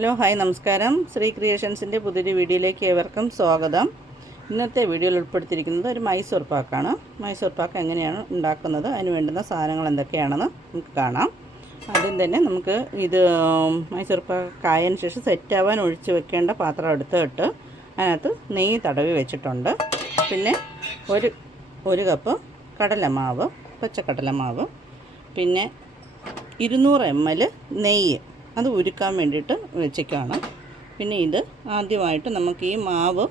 Hello hi നമസ്കാരം. ശ്രീ ക്രിയേഷൻസിൻ്റെ പുതിയൊരു വീഡിയോയിലേക്ക് ഏവർക്കും സ്വാഗതം. ഇന്നത്തെ വീഡിയോയിൽ ഉൾപ്പെടുത്തിയിരിക്കുന്നത് ഒരു മൈസൂർ പാക്കാണ്. മൈസൂർ പാക്ക് എങ്ങനെയാണ് ഉണ്ടാക്കുന്നത്, അതിന് വേണ്ടുന്ന സാധനങ്ങൾ എന്തൊക്കെയാണെന്ന് നമുക്ക് കാണാം. ആദ്യം തന്നെ നമുക്ക് ഇത് മൈസൂർ പാക്കായതിനു ശേഷം സെറ്റാവാൻ ഒഴിച്ച് വെക്കേണ്ട പാത്രം എടുത്തിട്ട് അതിനകത്ത് നെയ്യ് തടവി വെച്ചിട്ടുണ്ട്. പിന്നെ ഒരു കപ്പ് കടലമാവ്, പച്ചക്കടലമാവ്, പിന്നെ 200 ml നെയ്യ്, അത് ഉരുക്കാൻ വേണ്ടിയിട്ട് വെച്ചേക്കാണ്. പിന്നെ ഇത് ആദ്യമായിട്ട് നമുക്ക് ഈ മാവ്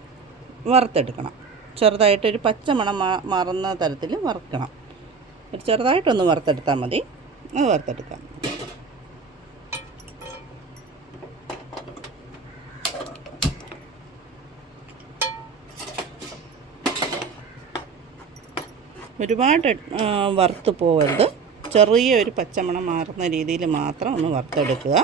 വറുത്തെടുക്കണം. ചെറുതായിട്ടൊരു പച്ചമണം മാറുന്ന തരത്തിൽ വറുക്കണം. ഒരു ചെറുതായിട്ടൊന്ന് വറുത്തെടുത്താൽ മതി. അത് വറുത്തെടുക്കാം. ഒരുപാട് വറുത്ത് പോവരുത്. ചെറിയൊരു പച്ചമണം മാറുന്ന രീതിയിൽ മാത്രം ഒന്ന് വറുത്തെടുക്കുക.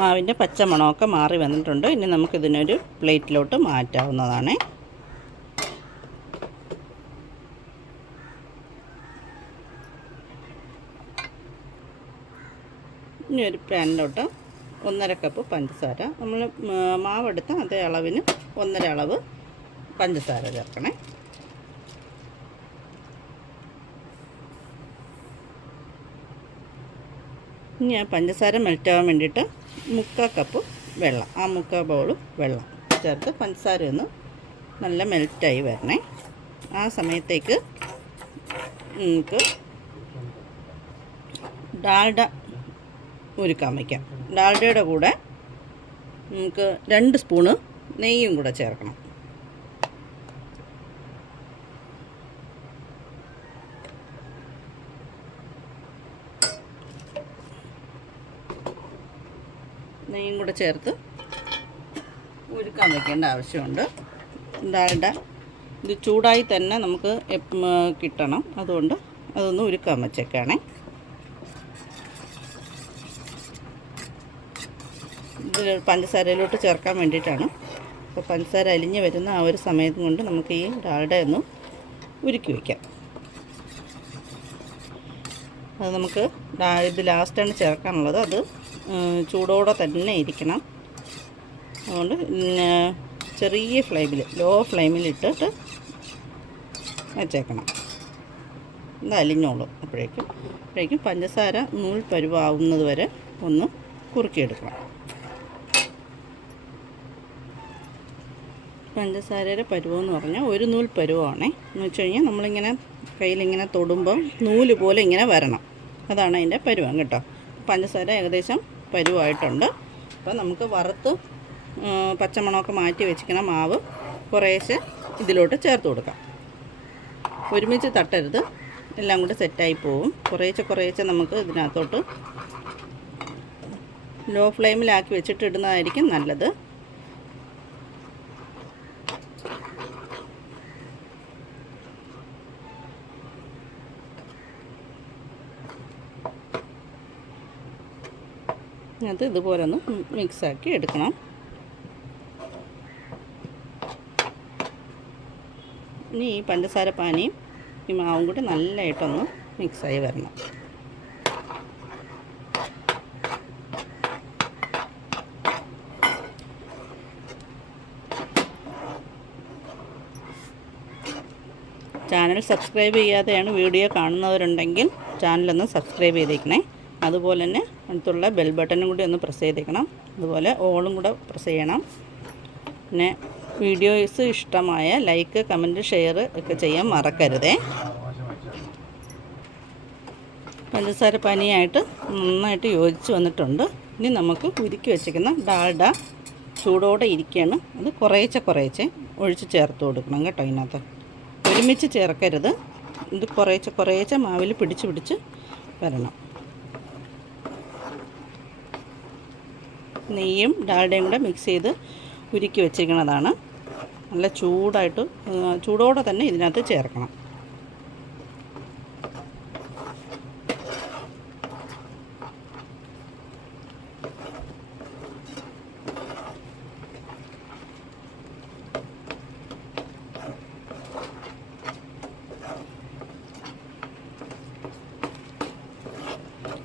മാവിൻ്റെ പച്ചമണമൊക്കെ മാറി വന്നിട്ടുണ്ട്. ഇനി നമുക്കിതിനൊരു പ്ലേറ്റിലോട്ട് മാറ്റാവുന്നതാണ്. ഇനി ഒരു പാനിലോട്ട് 1.5 കപ്പ് പഞ്ചസാര, നമ്മൾ മാവെടുത്ത അതേ അളവിന് 1.5 അളവ് പഞ്ചസാര ചേർക്കണേ. ഇനി ആ പഞ്ചസാര മെൽറ്റാവാൻ വേണ്ടിയിട്ട് 3/4 കപ്പ് വെള്ളം, ആ 3/4 ബൗൾ വെള്ളം ചേർത്ത് പഞ്ചസാര ഒന്ന് നല്ല മെൽറ്റായി വരണേ. ആ സമയത്തേക്ക് നമുക്ക് ഡാൽഡ ഉരുക്കാൻ വയ്ക്കാം. ഡാൽഡയുടെ കൂടെ നമുക്ക് 2 സ്പൂണ് നെയ്യും കൂടെ ചേർക്കണം. നെയ്യും കൂടെ ചേർത്ത് ഉരുക്കാൻ വയ്ക്കേണ്ട ആവശ്യമുണ്ട്. ഡാൽഡ ഇത് ചൂടായി തന്നെ നമുക്ക് കിട്ടണം, അതുകൊണ്ട് അതൊന്ന് ഉരുക്കാൻ വെച്ചേക്കാണേ. ഇത് പഞ്ചസാരയിലോട്ട് ചേർക്കാൻ വേണ്ടിയിട്ടാണ്. അപ്പോൾ പഞ്ചസാര അലിഞ്ഞ് വരുന്ന ആ ഒരു സമയം കൊണ്ട് നമുക്ക് ഈ ഡാൽഡ ഒന്ന് ഉരുക്കി വയ്ക്കാം. അത് നമുക്ക് ഇത് ലാസ്റ്റാണ് ചേർക്കാനുള്ളത്. അത് ചൂടോടെ തന്നെ ഇരിക്കണം. അതുകൊണ്ട് ചെറിയ ഫ്ലെയിമിൽ, ലോ ഫ്ലെയിമിലിട്ടിട്ട് വെച്ചേക്കണം. ഇത് അലിഞ്ഞോളും. അപ്പോഴേക്കും പഞ്ചസാര നൂൽ പരുവാവുന്നത് വരെ ഒന്ന് കുറുക്കിയെടുക്കണം. പഞ്ചസാരയുടെ പരുവമെന്ന് പറഞ്ഞാൽ 1 നൂൽ പരുവമാണേ. എന്ന് വെച്ച് കഴിഞ്ഞാൽ നമ്മളിങ്ങനെ കയ്യിലിങ്ങനെ തൊടുമ്പം നൂല് പോലെ ഇങ്ങനെ വരണം. അതാണ് അതിൻ്റെ പരുവം കേട്ടോ. പഞ്ചസാര ഏകദേശം പരുവായിട്ടുണ്ട്. അപ്പോൾ നമുക്ക് വറുത്ത് പച്ചമണമൊക്കെ മാറ്റി വെച്ചിരിക്കുന്ന മാവ് കുറേശ്ശെ ഇതിലോട്ട് ചേർത്ത് കൊടുക്കാം. ഒരുമിച്ച് തട്ടരുത്, എല്ലാം കൂടെ സെറ്റായി പോവും. കുറേശ്ശെ നമുക്ക് ഇതിനകത്തോട്ട് ലോ ഫ്ലെയിമിലാക്കി വെച്ചിട്ട് ഇടുന്നതായിരിക്കും നല്ലത്. അത് ഇതുപോലെ ഒന്ന് മിക്സാക്കി എടുക്കണം. ഇനി ഈ പഞ്ചസാര പാനിയും ഈ മാവും കൂടി നല്ലതായിട്ടൊന്ന് മിക്സായി വരണം. ചാനൽ സബ്സ്ക്രൈബ് ചെയ്യാതെയാണ് വീഡിയോ കാണുന്നവരുണ്ടെങ്കിൽ ചാനലൊന്ന് സബ്സ്ക്രൈബ് ചെയ്തേക്കണേ. അതുപോലെ തന്നെ അടുത്തുള്ള ബെൽ ബട്ടണും കൂടി ഒന്ന് പ്രസ് ചെയ്തേക്കണം. അതുപോലെ ഓളും കൂടെ പ്രസ് ചെയ്യണം. പിന്നെ വീഡിയോസ് ഇഷ്ടമായ ലൈക്ക്, കമൻറ്റ്, ഷെയർ ഒക്കെ ചെയ്യാൻ മറക്കരുതേ. പഞ്ചസാര പനിയായിട്ട് നന്നായിട്ട് യോജിച്ച് വന്നിട്ടുണ്ട്. ഇനി നമുക്ക് ഉരുക്കി വെച്ചിരിക്കുന്ന ഡാൽഡ ചൂടോടെ ഇരിക്കുകയാണ്. അത് കുറേശ്ശെ ഒഴിച്ച് ചേർത്ത് കൊടുക്കണം കേട്ടോ. ഇതിനകത്ത് ഒരുമിച്ച് ചേർക്കരുത്. ഇത് കുറേശ്ശെ മാവിൽ പിടിച്ച് വരണം. നെയ്യും ഡാൽഡയും കൂടെ മിക്സ് ചെയ്ത് ഉരുക്കി വെച്ചിരിക്കുന്നതാണ്. നല്ല ചൂടോടെ തന്നെ ഇതിനകത്ത് ചേർക്കണം.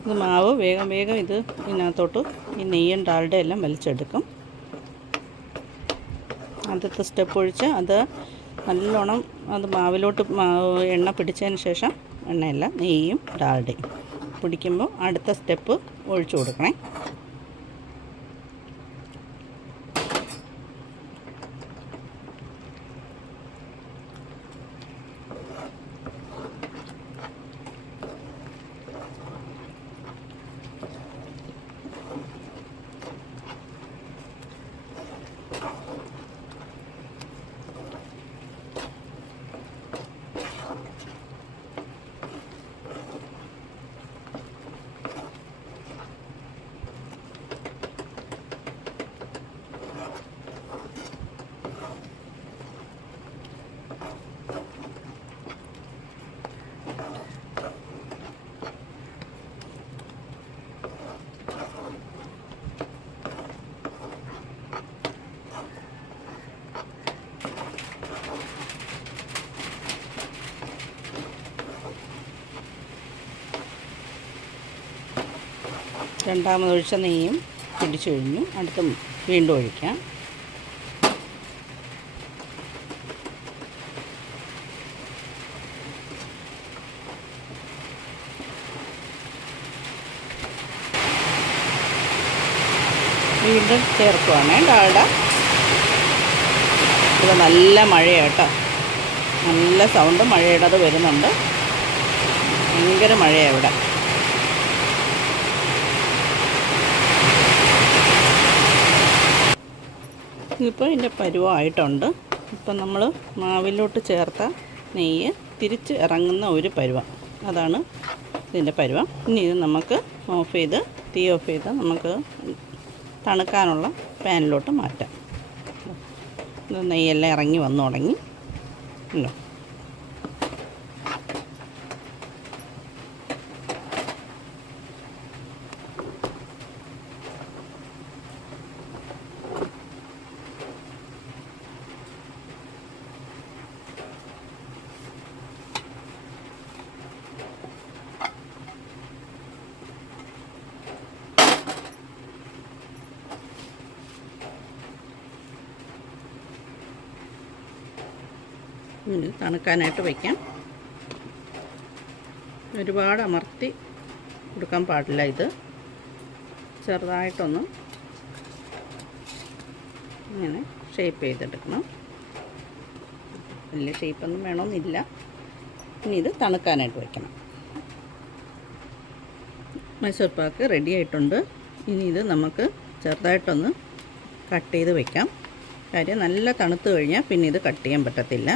ഇത് മാവ് വേഗം ഇതിനകത്തോട്ട് ഈ നെയ്യും ഡാൽഡയും എല്ലാം വലിച്ചെടുക്കും. ആദ്യത്തെ സ്റ്റെപ്പ് ഒഴിച്ച് അത് നല്ലോണം മാവിലോട്ട് എണ്ണ പിടിച്ചതിന് ശേഷം എണ്ണയല്ല നെയ്യും ഡാൽഡയും പിടിക്കുമ്പോൾ അടുത്ത സ്റ്റെപ്പ് ഒഴിച്ചു കൊടുക്കണേ. രണ്ടാമത് ഒഴിച്ച നെയ്യും പിടിച്ചു കഴിഞ്ഞു. അടുത്ത വീണ്ടും ഒഴിക്കാം. വീണ്ടും ചേർക്കുവാണേ ഡാൽഡ. ഇത് നല്ല മഴയാണ് കേട്ടോ, നല്ല സൗണ്ട് മഴയുടേത് വരുന്നുണ്ട്. ഭയങ്കര മഴയാണ് ഇവിടെ. ഇപ്പോൾ ഇതിൻ്റെ പരുവമായിട്ടുണ്ട്. ഇപ്പം നമ്മൾ മാവിലോട്ട് ചേർത്ത നെയ്യ് തിരിച്ച് ഇറങ്ങുന്ന ഒരു പരുവം, അതാണ് ഇതിൻ്റെ പരുവം. ഇനി ഇത് നമുക്ക് തീ ഓഫ് ചെയ്ത് നമുക്ക് തണുക്കാനുള്ള പാനിലോട്ട് മാറ്റാം. ഇത് നെയ്യെല്ലാം ഇറങ്ങി വന്നു തുടങ്ങി ഉണ്ടോ. തണുക്കാനായിട്ട് വയ്ക്കാം. ഒരുപാട് അമർത്തി കൊടുക്കാൻ പാടില്ല. ഇത് ചെറുതായിട്ടൊന്ന് ഇങ്ങനെ ഷേപ്പ് ചെയ്തെടുക്കണം. വലിയ ഷേപ്പൊന്നും വേണമെന്നില്ല. ഇനി ഇത് തണുക്കാനായിട്ട് വയ്ക്കണം. മൈസൂർ പാക്ക് റെഡി ആയിട്ടുണ്ട്. ഇനി ഇത് നമുക്ക് ചെറുതായിട്ടൊന്ന് കട്ട് ചെയ്ത് വയ്ക്കാം. കാര്യം നല്ല തണുത്ത് കഴിഞ്ഞാൽ പിന്നെ ഇത് കട്ട് ചെയ്യാൻ പറ്റത്തില്ല.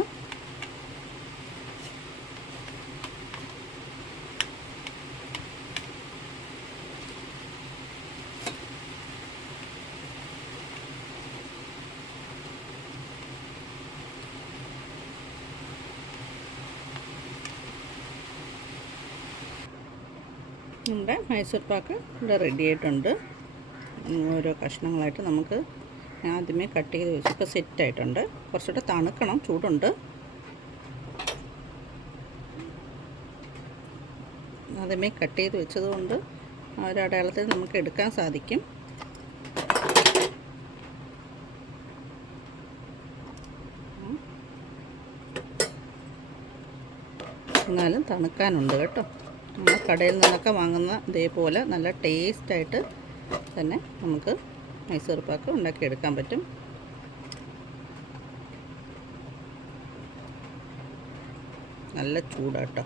നമ്മുടെ മൈസൂർ പാക്ക് ഇവിടെ റെഡി ആയിട്ടുണ്ട്. ഓരോ കഷ്ണങ്ങളായിട്ട് നമുക്ക് ആദ്യമേ കട്ട് ചെയ്ത് വെച്ചിട്ട് സെറ്റായിട്ടുണ്ട്. കുറച്ചുകൂടെ തണുക്കണം, ചൂടുണ്ട്. ആദ്യമേ കട്ട് ചെയ്ത് വെച്ചതുകൊണ്ട് ആ ഒരു അടയാളത്തിൽ നമുക്ക് എടുക്കാൻ സാധിക്കും. എന്നാലും തണുക്കാനുണ്ട് കേട്ടോ. നമ്മൾ കടയിൽ നിന്നൊക്കെ വാങ്ങുന്ന ഇതേപോലെ നല്ല ടേസ്റ്റായിട്ട് തന്നെ നമുക്ക് മൈസൂർ പാക്ക് ഉണ്ടാക്കിയെടുക്കാൻ പറ്റും. നല്ല ചൂടാട്ടോ.